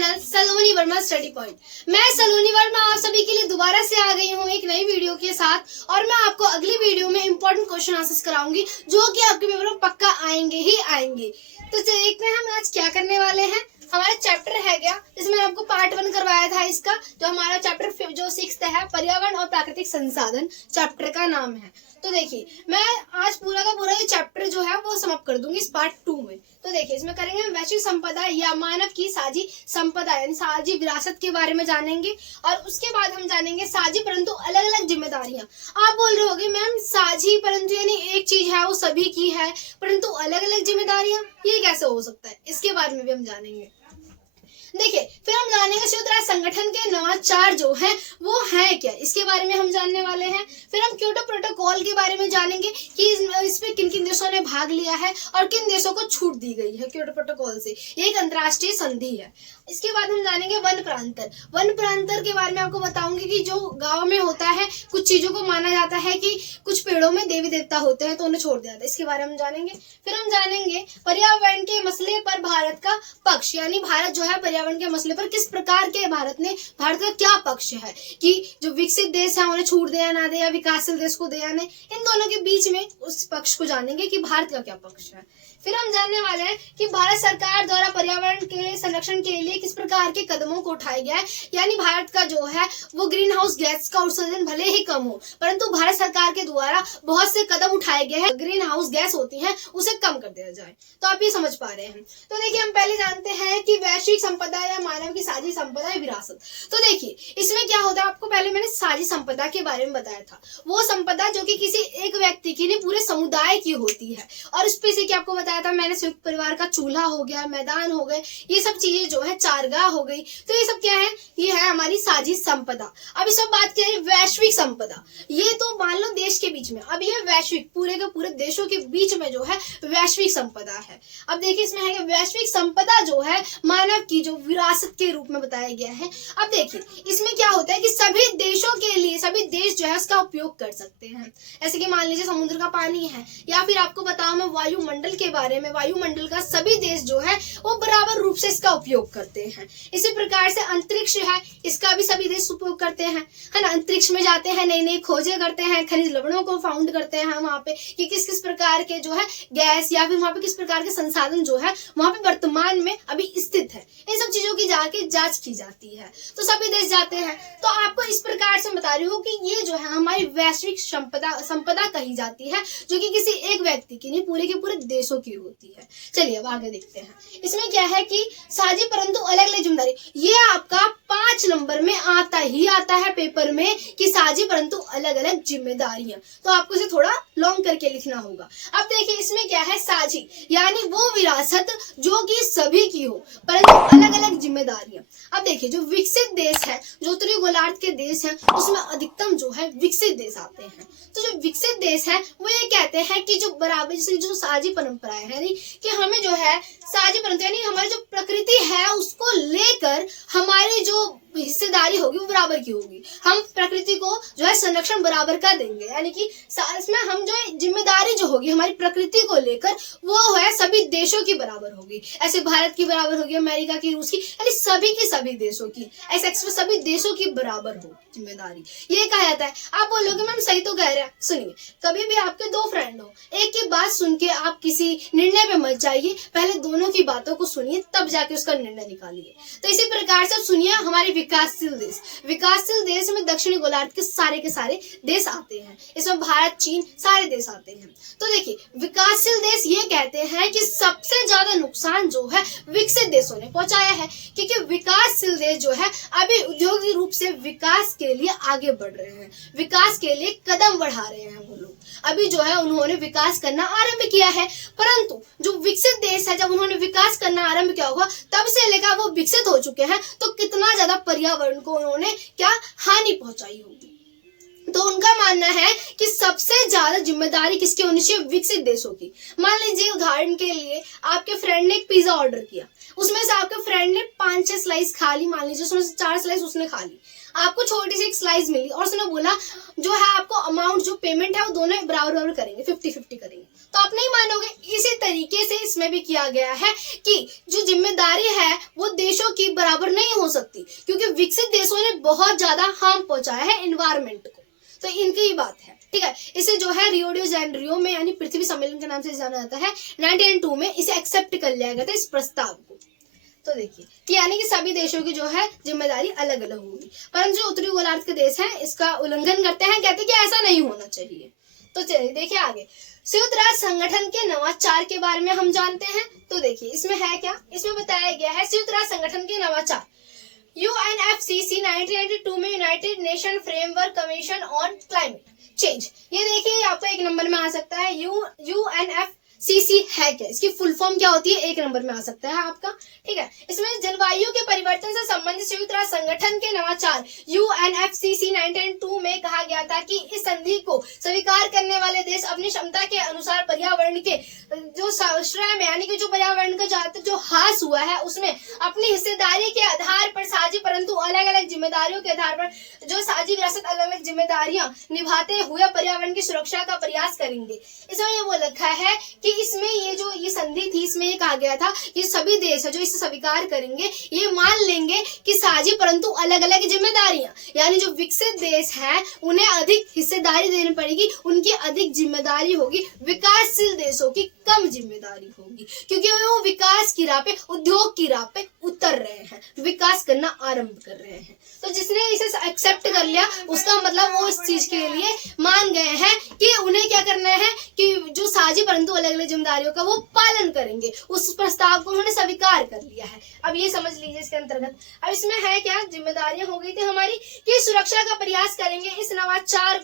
Channel सलोनी Verma study point. मैं सलोनी वर्मा आप सभी के लिए दोबारा से आ गई हूँ एक नई वीडियो के साथ, और मैं आपको अगली वीडियो में इंपॉर्टेंट क्वेश्चन आंसर्स कराऊंगी जो कि आपके पेपर में पक्का आएंगे ही आएंगे। तो देखते हैं हम आज क्या करने वाले हैं। हमारा चैप्टर है गया जिसमें मैंने आपको पार्ट 1 करवाया था। इसका जो हमारा चैप्टर जो 6th है, पर्यावरण और प्राकृतिक संसाधन, चैप्टर का नाम है। तो देखिए, मैं आज पूरा का पूरा ये चैप्टर जो है वो समाप्त कर दूंगी इस पार्ट 2 में। तो देखिए, इसमें करेंगे हम वैश्विक संपदा या मानव की साझी संपदा यानी साझी विरासत के बारे में जानेंगे, और उसके बाद हम जानेंगे साझी परंतु अलग अलग जिम्मेदारियां। आप बोल रहे होगे मैम साझी परंतु यानी एक चीज है वो सभी की है, परंतु अलग अलग जिम्मेदारियां ये कैसे हो सकता है, इसके बारे में भी हम जानेंगे। देखिए, फिर हम जानेंगे संयुक्त संगठन के नवाचार जो है वो है क्या, इसके बारे में हम जानने वाले हैं। फिर हम क्योटो प्रोटोकॉल के बारे में जानेंगे कि इसमें किन किन देशों ने भाग लिया है और किन देशों को छूट दी गई है क्योटो प्रोटोकॉल से। ये एक अंतर्राष्ट्रीय संधि है। इसके बाद हम जानेंगे वन प्रांतर। वन प्रांतर के बारे में आपको बताऊंगी कि जो गाँव में होता है, कुछ चीजों को माना जाता है कि कुछ पेड़ों में देवी देवता होते हैं तो उन्हें छोड़ दिया जाता है, इसके बारे में हम जानेंगे। फिर हम जानेंगे पर्यावरण के मसले पर भारत का पक्ष, यानी भारत जो है पर्यावरण के मसले पर किस प्रकार के भारत का क्या पक्ष है कि जो विकसित देश है उन्हें छूट दे या ना दे, या विकासशील देश को दे या नहीं, इन दोनों के बीच में उस पक्ष को जानेंगे कि भारत का क्या पक्ष है। फिर हम जानने वाले हैं कि भारत सरकार द्वारा पर्यावरण के संरक्षण के लिए किस प्रकार के कदमों को उठाया गया है, यानी भारत का जो है वो ग्रीन हाउस गैस का उत्सर्जन भले ही कम हो, परंतु भारत सरकार के द्वारा बहुत से कदम उठाए गए हैं ग्रीन हाउस गैस होती है उसे कम कर दिया जाए। तो आप ये समझ पा रहे हैं। तो देखिए, हम पहले जानते हैं कि वैश्विक संपदा या मानव की साझी संपदा या विरासत। तो देखिए, इसमें क्या होता है, आपको पहले मैंने साझी संपदा के बारे में बताया था। वो संपदा जो कि किसी एक व्यक्ति की नहीं पूरे समुदाय की होती है, और उस पे से क्या आपको बताया था मैंने, संयुक्त परिवार का चूल्हा हो गया, मैदान हो गए, ये सब चीजें जो है, चारगाह हो गई, तो ये सब क्या है, ये है हमारी साझी संपदा। अब इस बात करें वैश्विक संपदा, ये तो मान लो देश के बीच में, अब ये वैश्विक पूरे के पूरे देशों के बीच में जो है वैश्विक संपदा है। अब देखिए, इसमें है वैश्विक संपदा जो है मानव की जो विरासत के रूप में बताया गया है। अब देखिए, इसमें क्या होता है कि सभी देशों के लिए सभी देश जो है उसका उपयोग कर सकते हैं। ऐसे कि मान लीजिए समुद्र का पानी है, या फिर आपको बताऊं मैं वायुमंडल के बारे में, वायुमंडल का सभी देश जो है वो बराबर रूप से इसका उपयोग करते हैं। इसी प्रकार से अंतरिक्ष है, इसका भी सभी देश उपयोग करते हैं, है ना। अंतरिक्ष में जाते हैं, नई नई खोजें करते हैं, खनिज लवणों को फाउंड करते हैं वहां पे कि किस किस प्रकार के जो है गैस या फिर वहां पे किस प्रकार के संसाधन जो है वहां पे वर्तमान में अभी स्थित है, इन सब चीजों की जाके जांच की जाती है। तो सभी देश जाते हैं। तो आपको इस प्रकार से बता रही हूँ कि ये जो है हमारी वैश्विक संपदा कही जाती है, जो कि किसी एक व्यक्ति की नहीं पूरे के पूरे देशों की होती है। चलिए अब आगे देखते हैं। इसमें क्या है कि साझी परंतु अलग अलग जिम्मेदारी, ये आपका 5 नंबर में आता ही आता है पेपर में कि साझी परंतु अलग अलग जिम्मेदारियां। तो आपको इसे थोड़ा लॉन्ग करके लिखना होगा। अब देखिए, इसमें क्या है, साझी यानी वो विरासत जो कि सभी की हो, परंतु अलग अलग जिम्मेदारियां। अब देखिए, जो विकसित देश है, जो उत्तरी गोलार्ध के देश हैं, उसमें अधिकतम जो है विकसित देश आते हैं। तो जो विकसित देश है वो ये कहते हैं कि जो बराबर जैसे जो साझी परंपरा है, यानी कि हमें जो है साझी परंपरा यानी हमारी जो प्रकृति है उसको लेकर हमारी जो हिस्सेदारी होगी वो बराबर की होगी। हम प्रकृति को जो है संरक्षण बराबर का देंगे, यानी कि इसमें हम जो है जिम्मेदारी जो होगी हमारी प्रकृति को लेकर वो है सभी देशों की बराबर होगी। ऐसे भारत की बराबर होगी, अमेरिका की, रूस की, यानी सभी की सभी देशों की, ऐसे सभी देशों की बराबर हो जिम्मेदारी, ये कहा जाता है। आप बोलोगे मैम सही तो कह रहे हैं। सुनिए, कभी भी आपके 2 फ्रेंड हो, एक की बात सुन के आप किसी निर्णय पे मत जाइए, पहले दोनों की बातों को सुनिए तब जाके उसका निर्णय निकालिए। तो इसी प्रकार से सुनिए, हमारे विकासशील देश में दक्षिणी गोलार्ध के सारे देश आते हैं, इसमें भारत, चीन सारे देश आते हैं। तो देखिए, विकासशील देश ये कहते हैं कि सबसे ज्यादा नुकसान जो है विकसित देशों ने पहुंचाया है, क्योंकि विकासशील देश जो है अभी औद्योगिक रूप से विकास के लिए आगे बढ़ रहे हैं, विकास के लिए कदम बढ़ा रहे हैं। वो लोग अभी जो है उन्होंने विकास करना आरंभ किया है, परंतु जो विकसित देश है जब उन्होंने विकास करना आरंभ किया होगा तब से लेकर वो विकसित हो चुके हैं, तो कितना ज्यादा पर्यावरण को उन्होंने क्या हानि पहुंचाई होगी। तो उनका मानना है कि सबसे ज्यादा जिम्मेदारी किसकी होनी चाहिए, विकसित देशों की। मान लीजिए उदाहरण के लिए आपके फ्रेंड ने एक पिज्जा ऑर्डर किया, उसमें से आपके फ्रेंड ने 5-6 स्लाइस खा ली, मान लीजिए उसमें से 4 स्लाइस उसने खा ली। आपको छोटी सी एक स्लाइस मिली और उसने बोला जो है आपको अमाउंट जो पेमेंट है वो दोनों बराबर बराबर करेंगे, 50-50 करेंगे, तो आप नहीं मानोगे। इसी तरीके से इसमें भी किया गया है कि जो जिम्मेदारी है वो देशों की बराबर नहीं हो सकती, क्योंकि विकसित देशों ने बहुत ज्यादा हार्म पहुंचाया है एनवायरमेंट को, तो इनकी ही बात है, ठीक है। इसे जो है रियो डी जेनेरियो में यानी पृथ्वी सम्मेलन के नाम से जाना जाता है, 1902 में इसे एक्सेप्ट कर लिया गया था, इस प्रस्ताव को। तो देखिए यानी कि सभी देशों की जो है जिम्मेदारी अलग अलग होगी, परंतु जो उत्तरी गोलार्ध के देश हैं इसका उल्लंघन करते हैं, कहते हैं कि ऐसा नहीं होना चाहिए। तो चलिए देखिए आगे संयुक्त राष्ट्र संगठन के नवाचार के बारे में हम जानते हैं। तो देखिए इसमें है क्या, इसमें बताया गया है संयुक्त राष्ट्र संगठन के नवाचार। UNFCCC 1992 में United nation framework commission on climate change, ये देखिए आपको एक नंबर में आ सकता है। UNFCCC है क्या, इसकी फुल फॉर्म क्या होती है, एक नंबर में आ सकता है आपका, ठीक है। इसमें जलवायु के परिवर्तन से संबंधित संयुक्त राष्ट्र संगठन के नवाचार UNFCCC 1992 में कहा गया था कि इस संधि को स्वीकार करने वाले देश अपनी क्षमता के अनुसार पर्यावरण के जो श्रम यानी कि जो पर्यावरण का ज्यादातर जो हास हुआ है उसमें अपनी हिस्सेदारी के आधार पर साझी परंतु अलग अलग जिम्मेदारियों के आधार पर जो साझी विरासत अलग अलग जिम्मेदारियां निभाते हुए पर्यावरण की सुरक्षा का प्रयास करेंगे। इसमें ये बोल रखा है कि इसमें ये संधि थी, इसमें ये कहा गया था कि सभी देश है जो इसे स्वीकार करेंगे ये मान लेंगे कि साझी परंतु अलग अलग जिम्मेदारियां, यानी जो विकसित देश हैं उन्हें अधिक हिस्सेदारी देनी पड़ेगी, उनकी अधिक जिम्मेदारी होगी, विकासशील देशों की कम जिम्मेदारी होगी, क्योंकि वो विकास की राह पे उद्योग की राह पे उतर रहे हैं, विकास करना आरंभ कर रहे हैं। तो जिसने इसे एक्सेप्ट कर लिया उसका मतलब वो इस चीज के लिए मान गए हैं कि उन्हें क्या करना है कि जो साझी परंतु अलग अलग जिम्मेदारियों का वो पालन करेंगे, उस प्रस्ताव को उन्होंने स्वीकार कर लिया है। अब ये समझ लीजिए इसके अंतर्गत अब इसमें है क्या, जिम्मेदारियां हो गई थी हमारी कि सुरक्षा का प्रयास करेंगे, इस नवाचार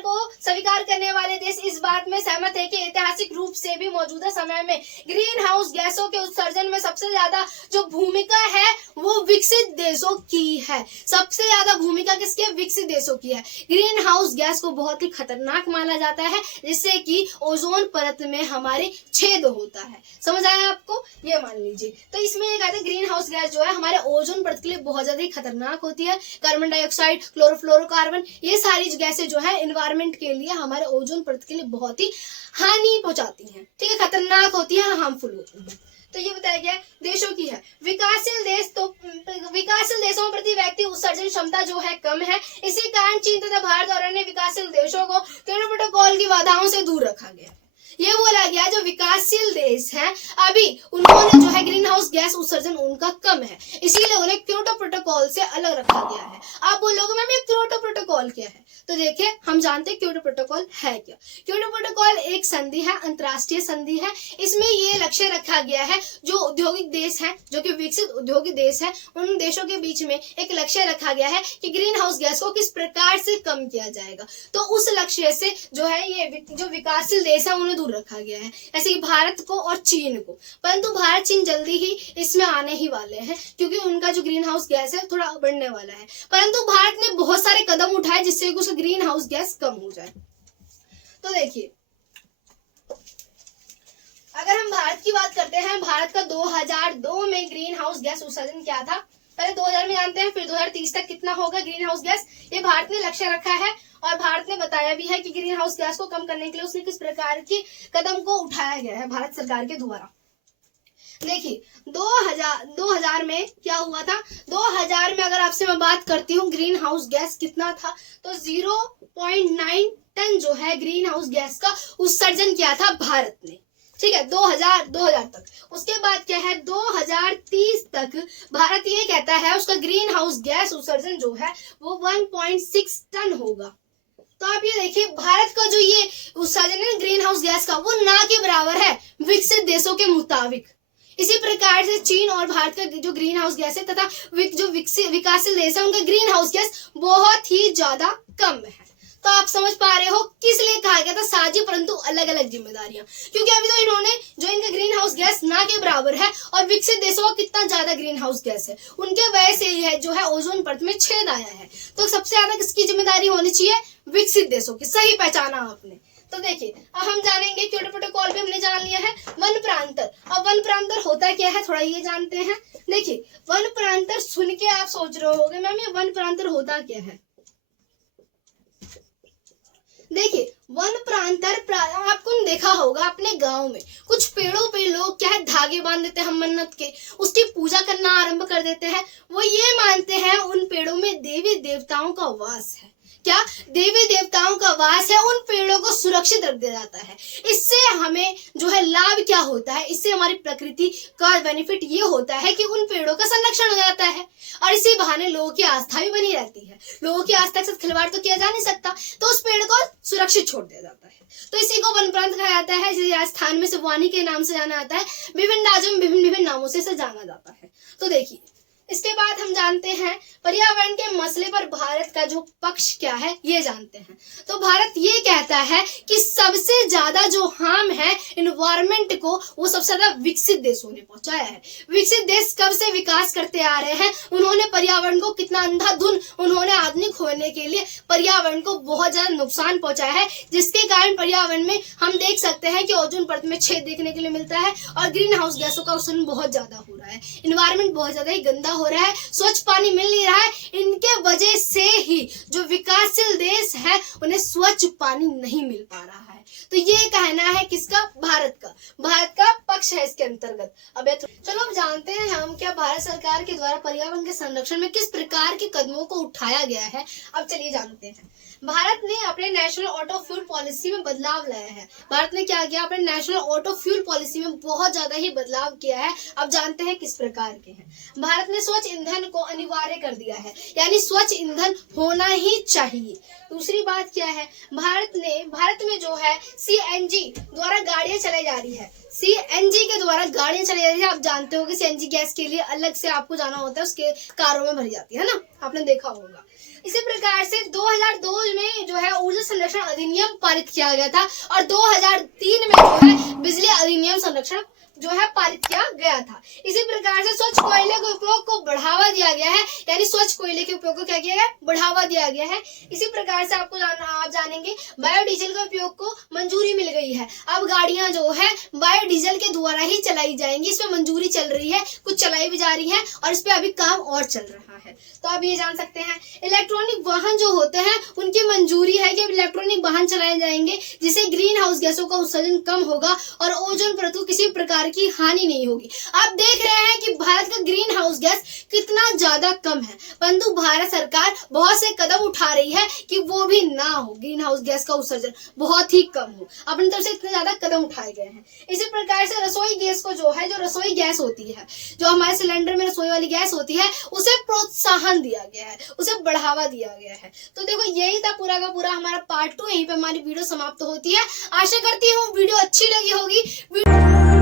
को स्वीकार करने वाले देश इस बात में सहमत है कि ऐतिहासिक रूप से भी मौजूदा समय में ग्रीन हाउस गैसों के उत्सर्जन में सबसे ज्यादा जो भूमिका है वो विकसित देशों की है। सबसे ज्यादा भूमिका किसके, विकसित देशों की है। ग्रीन हाउस गैस को बहुत ही खतरनाक माना जाता है, जिससे कि ओजोन परत में हमारे छेद होता है। समझ आया आपको, ये मान लीजिए। तो इसमें ये कहते हैं ग्रीन हाउस गैस जो है हमारे ओजोन परत के लिए बहुत ज्यादा ही खतरनाक होती है। कार्बन डाइऑक्साइड, क्लोरोफ्लोरोकार्बन, ये सारी गैसें जो है एनवायरमेंट के लिए हमारे ओजोन परत के लिए बहुत ही हानि पहुंचाती हैं, ठीक है, खतरनाक होती है, हार्मफुल होती है। तो ये बताया गया देशों की है। विकासशील देशों प्रति व्यक्ति उत्सर्जन क्षमता जो है कम है, इसी कारण चीन तथा भारत और अन्य विकासशील देशों को क्योटो प्रोटोकॉल की बाधाओं से दूर रखा गया। ये बोला गया जो विकासशील देश हैं अभी उन्होंने जो है ग्रीन हाउस गैस उत्सर्जन उनका कम है, इसीलिए उन्हें क्योटो प्रोटोकॉल से अलग रखा गया है। आप बोलोगे मैम ये क्योटो प्रोटोकॉल क्या है, तो देखिए हम जानते हैं क्योटो प्रोटोकॉल है क्या। क्योटो प्रोटोकॉल एक संधि है, अंतर्राष्ट्रीय संधि है। इसमें ये लक्ष्य रखा गया है जो औद्योगिक देश है, जो कि विकसित औद्योगिक देश है, उन देशों के बीच में एक लक्ष्य रखा गया है कि ग्रीन हाउस गैस को किस प्रकार से कम किया जाएगा। तो उस लक्ष्य से जो है ये जो विकासशील देश है उन्हें दूर रखा गया है, ऐसे कि भारत को और चीन को। परंतु भारत चीन जल्दी ही इसमें आने ही वाले हैं, क्योंकि उनका जो ग्रीन हाउस गैस है थोड़ा बढ़ने वाला है। परंतु भारत ने बहुत सारे कदम उठाए जिससे कि उसका ग्रीन हाउस गैस कम हो जाए। तो देखिए अगर हम भारत की बात करते हैं, भारत का 2002 में ग्रीन हाउस गैस उत्सर्जन क्या था, पहले 2000 में जानते हैं, फिर 2030 तक कितना होगा ग्रीन हाउस गैस, ये भारत ने लक्ष्य रखा है। और भारत ने बताया भी है कि ग्रीन हाउस गैस को कम करने के लिए उसने किस प्रकार की कदम को उठाया गया है भारत सरकार के द्वारा। देखिए 2000 में क्या हुआ था, 2000 में अगर आपसे मैं बात करती हूँ ग्रीन हाउस गैस कितना था, तो 0.9 टन जो है ग्रीन हाउस गैस का उत्सर्जन किया था भारत ने, ठीक है, 2000 तक। उसके बाद क्या है 2030 तक भारत ये कहता है उसका ग्रीन हाउस गैस उत्सर्जन जो है वो 1.6 टन होगा। तो आप ये देखिए भारत का जो ये उत्सर्जन है ग्रीन हाउस गैस का वो ना के बराबर है विकसित देशों के मुताबिक। इसी प्रकार से चीन और भारत का जो ग्रीन हाउस गैस है तथा जो विकासशील देश है उनका ग्रीन हाउस गैस बहुत ही ज्यादा कम है। तो आप समझ पा रहे हो किस लिए कहा गया था साझी परंतु अलग अलग जिम्मेदारियां, क्योंकि अभी तो इन्होंने जो इनका ग्रीन हाउस गैस ना के बराबर है और विकसित देशों का कितना ज्यादा ग्रीन हाउस गैस है, उनके वजह से है जो है ओजोन परत में छेद आया है। तो सबसे ज्यादा किसकी जिम्मेदारी होनी चाहिए, विकसित देशों की। सही पहचाना आपने, तो देखिए अब हम जानेंगे क्योटे प्रोटोकॉल भी हमने जान लिया है। वन प्रांतर, अब वन प्रांतर होता क्या है थोड़ा ये जानते हैं। देखिए वन प्रांतर सुन के आप सोच रहे होगे मैम ये वन प्रांतर होता क्या है। देखिए वन प्रांतर आपको देखा होगा अपने गांव में कुछ पेड़ों पे लोग क्या है धागे बांध देते हैं हम मन्नत के, उसकी पूजा करना आरंभ कर देते हैं। वो ये मानते हैं उन पेड़ों में देवी देवताओं का वास है। क्या देवी देवताओं का वास है, उन पेड़ों को सुरक्षित रख दिया जाता है। इससे हमें जो है लाभ क्या होता है, इससे हमारी प्रकृति का बेनिफिट ये होता है कि उन पेड़ों का संरक्षण हो जाता है और इसी बहाने लोगों की आस्था भी बनी रहती है। लोगों की आस्था के साथ खिलवाड़ तो किया जा नहीं सकता, तो उस पेड़ को सुरक्षित छोड़ दिया जाता है। तो इसी को वन प्रांत कहा जाता है। जिसे राजस्थान में सिर्फ के नाम से जाना जाता है, विभिन्न राज्यों में विभिन्न नामों से इसे जाना जाता है। तो देखिए इसके बाद हम जानते हैं पर्यावरण के मसले पर भारत का जो पक्ष क्या है ये जानते हैं। तो भारत ये कहता है कि सबसे ज्यादा जो हार्म है इन्वायरमेंट को वो सबसे ज्यादा विकसित देशों ने पहुंचाया है। विकसित देश कब से विकास करते आ रहे हैं, उन्होंने पर्यावरण को कितना अंधाधुन उन्होंने आधुनिक होने के लिए पर्यावरण को बहुत ज्यादा नुकसान पहुंचाया है, जिसके कारण पर्यावरण में हम देख सकते हैं कि ओजोन परत में छेद देखने के लिए मिलता है और ग्रीन हाउस गैसों का उत्सर्जन बहुत ज्यादा हो रहा है। इन्वायरमेंट बहुत ज्यादा ही गंदा हो रहा है, स्वच्छ पानी मिल नहीं रहा है। इनके वजह से ही जो विकासशील देश है उन्हें स्वच्छ पानी नहीं मिल पा रहा है। तो ये कहना है किसका, भारत का पक्ष है इसके अंतर्गत। अब चलो अब जानते हैं हम क्या भारत सरकार के द्वारा पर्यावरण के संरक्षण में किस प्रकार के कदमों को उठाया गया है। अब चलिए जानते हैं। भारत ने अपने नेशनल ऑटो फ्यूल पॉलिसी में बदलाव लाया है। भारत ने क्या किया, अपने नेशनल ऑटो फ्यूल पॉलिसी में बहुत ज्यादा ही बदलाव किया है। अब जानते हैं किस प्रकार के हैं। भारत ने स्वच्छ ईंधन को अनिवार्य कर दिया है, यानी स्वच्छ ईंधन होना ही चाहिए। दूसरी बात क्या है, भारत में जो है सीएनजी द्वारा गाड़ियां चलाई जा रही है। सीएनजी के द्वारा गाड़ियां चलाई जा रही है। आप जानते हो कि सीएनजी गैस के लिए अलग से आपको जाना होता है, उसके कारों में भरी जाती है ना, आपने देखा होगा। इसी प्रकार से 2002 में जो है ऊर्जा संरक्षण अधिनियम पारित किया गया था और 2003 में जो है बिजली अधिनियम संरक्षण जो है पारित किया गया था। इसी प्रकार से स्वच्छ कोयले के उपयोग को बढ़ावा दिया गया है, यानी स्वच्छ कोयले के उपयोग को क्या किया गया, बढ़ावा दिया गया है। इसी प्रकार से आप जानेंगे बायोडीजल के उपयोग को मंजूरी मिल गई है। अब गाड़ियां जो है बायोडीजल के द्वारा ही चलाई जाएंगी, इसमें मंजूरी चल रही है, कुछ चलाई भी जा रही है और इस पे अभी काम और चल रहा है। तो आप ये जान सकते हैं इलेक्ट्रॉनिक वाहन जो होते हैं उनकी मंजूरी है कि इलेक्ट्रॉनिक वाहन चलाए जाएंगे, जिससे ग्रीन हाउस गैसों का उत्सर्जन कम होगा और ओजोन परत को किसी प्रकार की हानि नहीं होगी। आप देख रहे हैं कि भारत का ग्रीन हाउस गैस कितना ज्यादा कम है, परंतु भारत सरकार बहुत से कदम उठा रही है कि वो भी ना हो, ग्रीन हाउस गैस का उत्सर्जन बहुत ही कम हो। अपनी तरफ से इतने ज्यादा कदम उठाए गए हैं। इसी प्रकार से रसोई गैस को जो है, जो रसोई गैस होती है, जो हमारे सिलेंडर में रसोई वाली गैस होती है, उसे प्रोत्साहन दिया गया है, उसे बढ़ावा दिया गया है। तो देखो यही था पूरा का पूरा हमारा पार्ट 2। यहीं पे हमारी वीडियो समाप्त होती है। आशा करती हूँ वीडियो अच्छी लगी होगी।